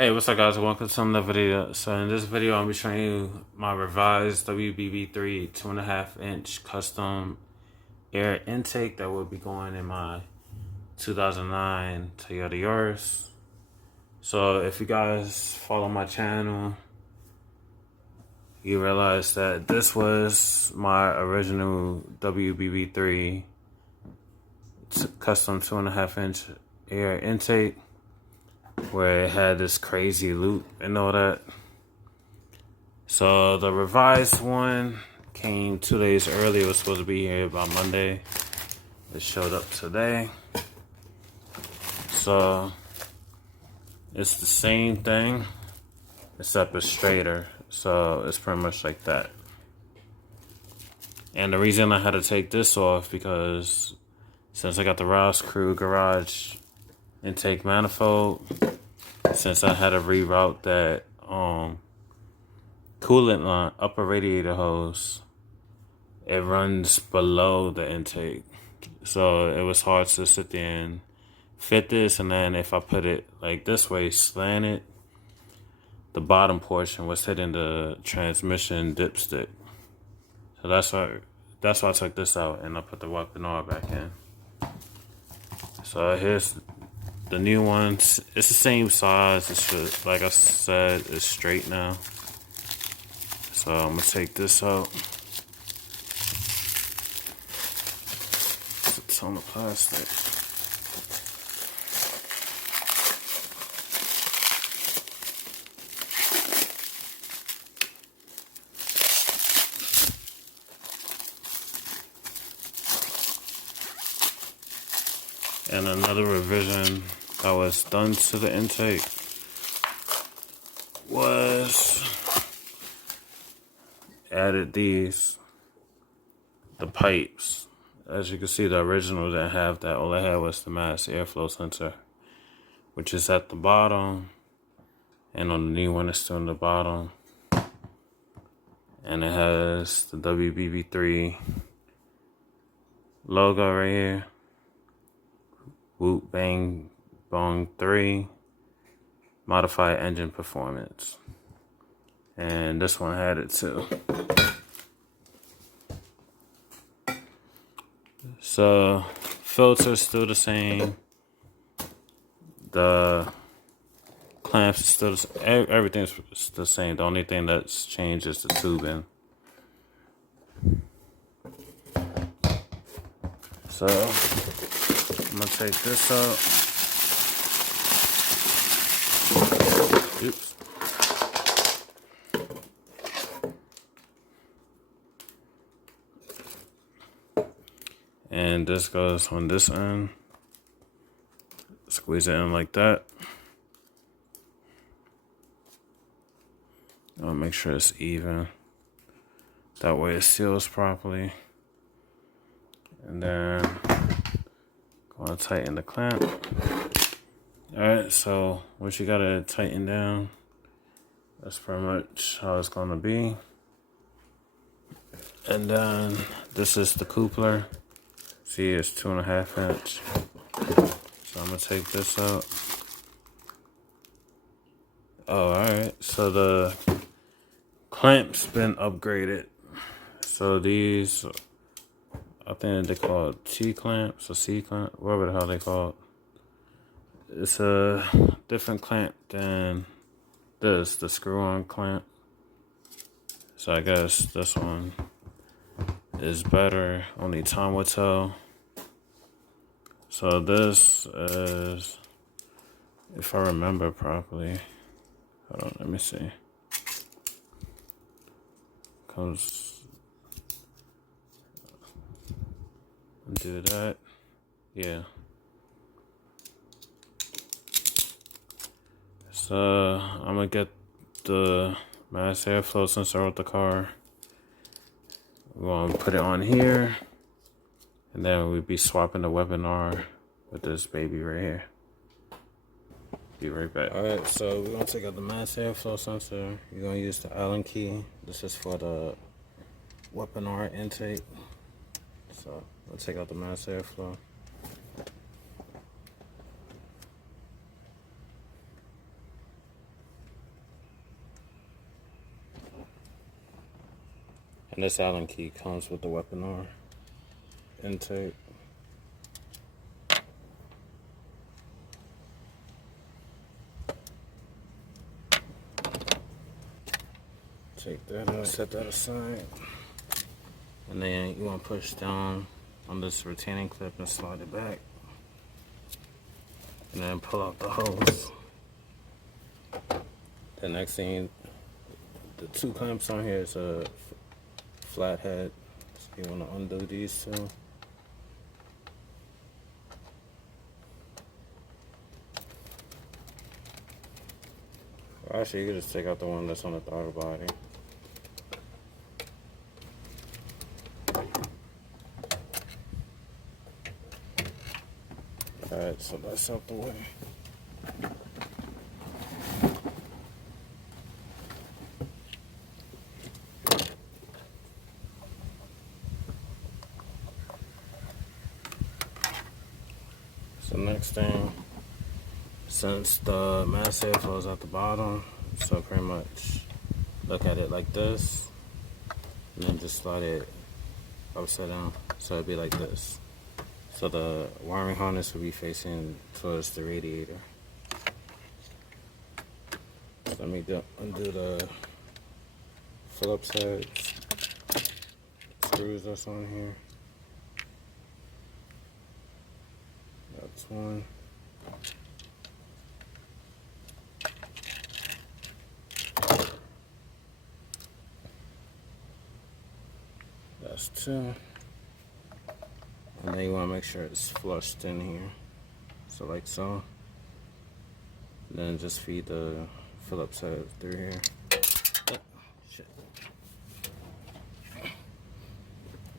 Hey, what's up guys? Welcome to another video. So in this video, I'll be showing you my revised WBB3 2.5-inch custom air intake that will be going in my 2009 Toyota Yaris. So if you guys follow my channel, you realize that this was my original WBB3 custom 2.5-inch air intake, where it had this crazy loop and all that. So the revised one came 2 days early. It was supposed to be here by Monday. It showed up today. So it's the same thing, except it's straighter. So it's pretty much like that. And the reason I had to take this off, because since I got the Rouse Crew garage intake manifold, since I had to reroute that coolant line, upper radiator hose, it runs below the intake. So it was hard to sit there and fit this, and then if I put it like this way, slanted, the bottom portion was hitting the transmission dipstick. So that's why I took this out and I put the weapon R back in. So here's the new ones. It's the same size. It's just, like I said, it's straight now. So I'm gonna take this out. It's a ton of plastic. And another revision that was done to the intake was added the pipes. As you can see, the original didn't have that. All it had was the mass airflow sensor, which is at the bottom, and on the new one it's still in the bottom. And it has the WBB3 logo right here. Whoop Bang Bong 3 modified engine performance, and this one had it too. So filter's still the same, the clamps is still the same. Everything's the same. The only thing that's changed is the tubing. So I'm gonna take this out. Oops. And this goes on this end. Squeeze it in like that. I'll make sure it's even. That way it seals properly. And then gonna tighten the clamp. Alright, so once you got it tightened down, that's pretty much how it's gonna be. And then this is the coupler. See, it's 2.5 inch. So I'm gonna take this out. Oh, alright, so the clamp's been upgraded. So these, I think they call it T clamps or C clamp, whatever the hell they call it. It's a different clamp than this, the screw-on clamp. So I guess this one is better. Only time will tell. So this is, if I remember properly, hold on, let me see. Comes, do that, yeah. So I'm gonna get the mass airflow sensor out the car. We're gonna put it on here, and then we'll be swapping the webinar with this baby right here. Be right back. Alright, so we're gonna take out the mass airflow sensor. You're gonna use the Allen key. This is for the webinar intake. So we'll take out the mass airflow. This Allen key comes with the weapon arm intake. Take that out, set that aside. And then you want to push down on this retaining clip and slide it back. And then pull out the hose. The next thing, the two clamps on here is a flat head. So you want to undo these two. Actually, you can just take out the one that's on the throttle body. Alright, so that's out the way. So next thing, since the mass airflow is at the bottom, so pretty much look at it like this, and then just slide it upside down, so it'd be like this. So the wiring harness will be facing towards the radiator. So let me undo the Phillips heads, screws that's on here. That's one. That's two. And then you want to make sure it's flushed in here. So like so. And then just feed the Phillips head through here. Oh, shit.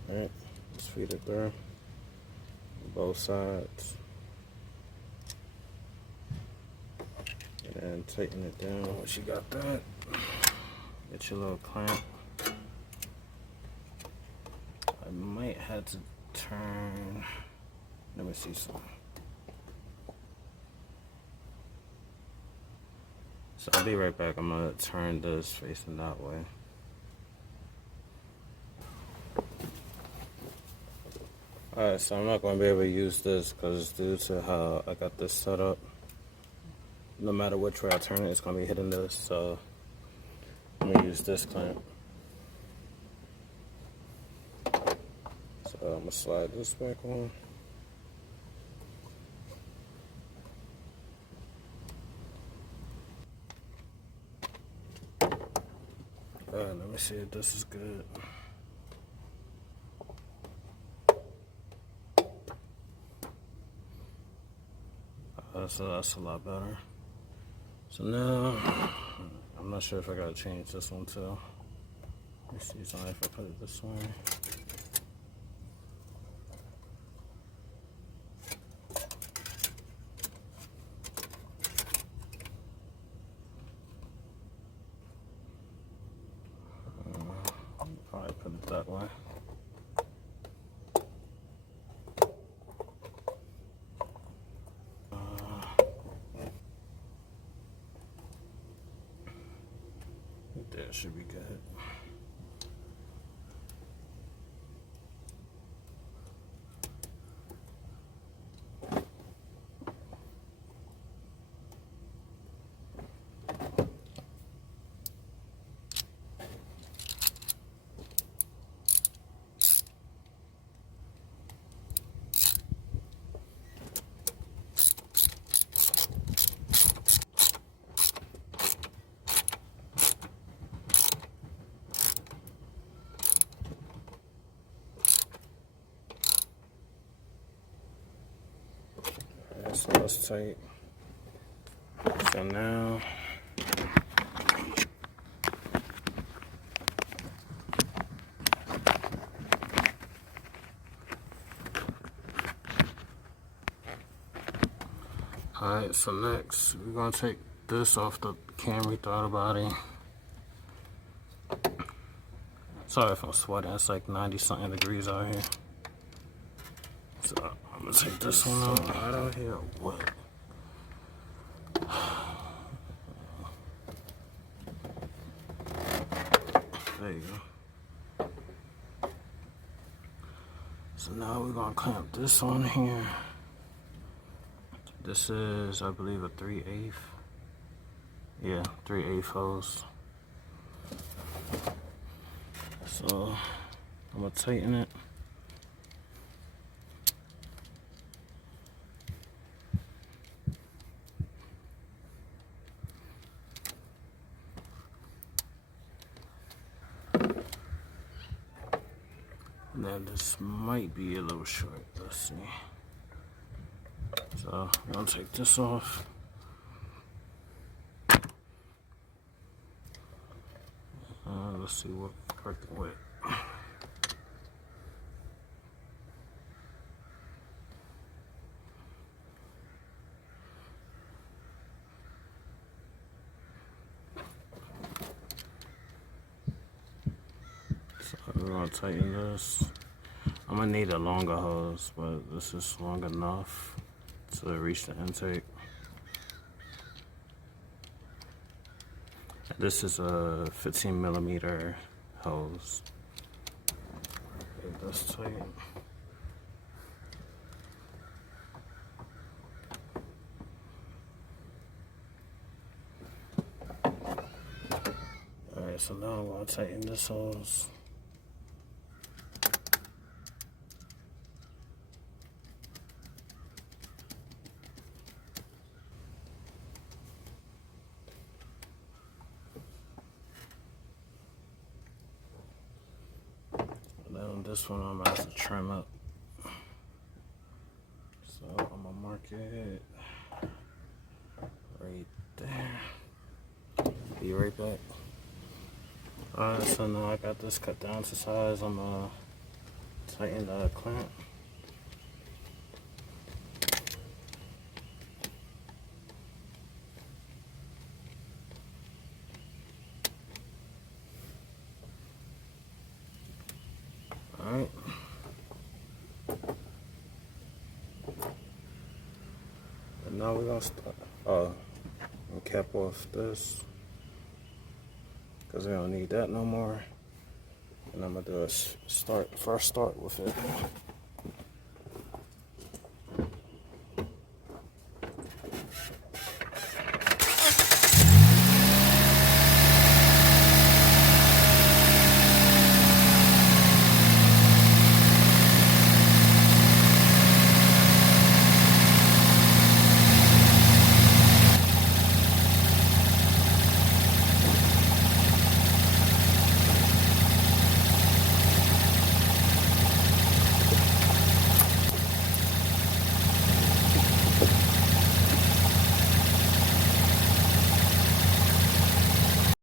Alright, just feed it through. Both sides. And then tighten it down once you got that. Get your little clamp. I might have to turn, let me see some. So I'll be right back. I'm gonna turn this facing that way. Alright, so I'm not gonna be able to use this because due to how I got this set up, no matter which way I turn it, it's gonna be hitting this. So I'm gonna use this clamp. I'm gonna slide this back on. Let me see if this is good. So that's a lot better. So now, I'm not sure if I gotta change this one too. Let me see something if I put it this way. Probably put it that way. That should be good. So that's tight. So now alright, so next we're gonna take this off the Camry throttle body. Sorry if I'm sweating, it's like 90 something degrees out here. So I'm gonna take this one out here. What? There you go. So now we're gonna clamp this on here. This is, I believe, a 3/8. Yeah, 3/8 hose. So I'm gonna tighten it. Now this might be a little short. Let's see. So I'm gonna take this off. Let's see what we're working with. So we're gonna tighten this. I'm gonna need a longer hose, but this is long enough to reach the intake. This is a 15mm hose. Get this tight. Alright, so now I'm gonna tighten this hose. This one I'm gonna have to trim up. So I'm gonna mark it right there. Be right back. Alright, so now I got this cut down to size. I'm gonna tighten the clamp. Alright. And now we're gonna start cap off this because we don't need that no more. And I'm gonna do a first start with it.